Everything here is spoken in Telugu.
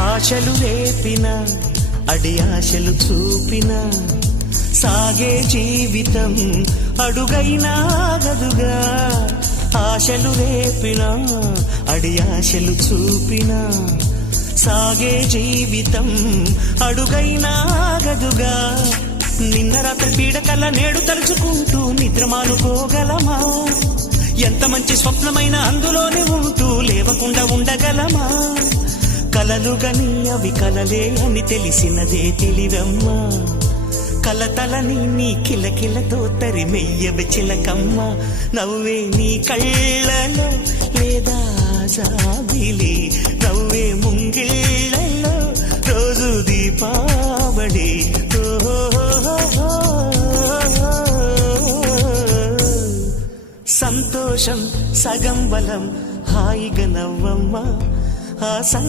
ఆశలు రేపిన అడి ఆశలు చూపిన సాగే జీవితం అడుగైనా గదుగా. ఆశలు రేపిన అడి ఆశలు చూపిన సాగే జీవితం అడుగైనా గదుగా. నిన్న రాత్రి పీడకల నేడు తలుచుకుంటూ నిద్రమానుకోగలమా? ఎంత మంచి స్వప్నమైన అందులోనే ఉంటూ లేవకుండా ఉండగలమా? కలలుగని అవి కలలే అని తెలిసినదే తెలివమ్మా. కలతలని నీ కిలకిలతో తరిమెయ్యవి చిలకమ్మ. నవ్వే నీ కళ్ళలో లేదా జాబిలి, నవ్వే ముంగిళ్ళలో రోజు దీపావళి. సంతోషం సగం బలం, హాయిగా నవ్వమ్మ. ఆ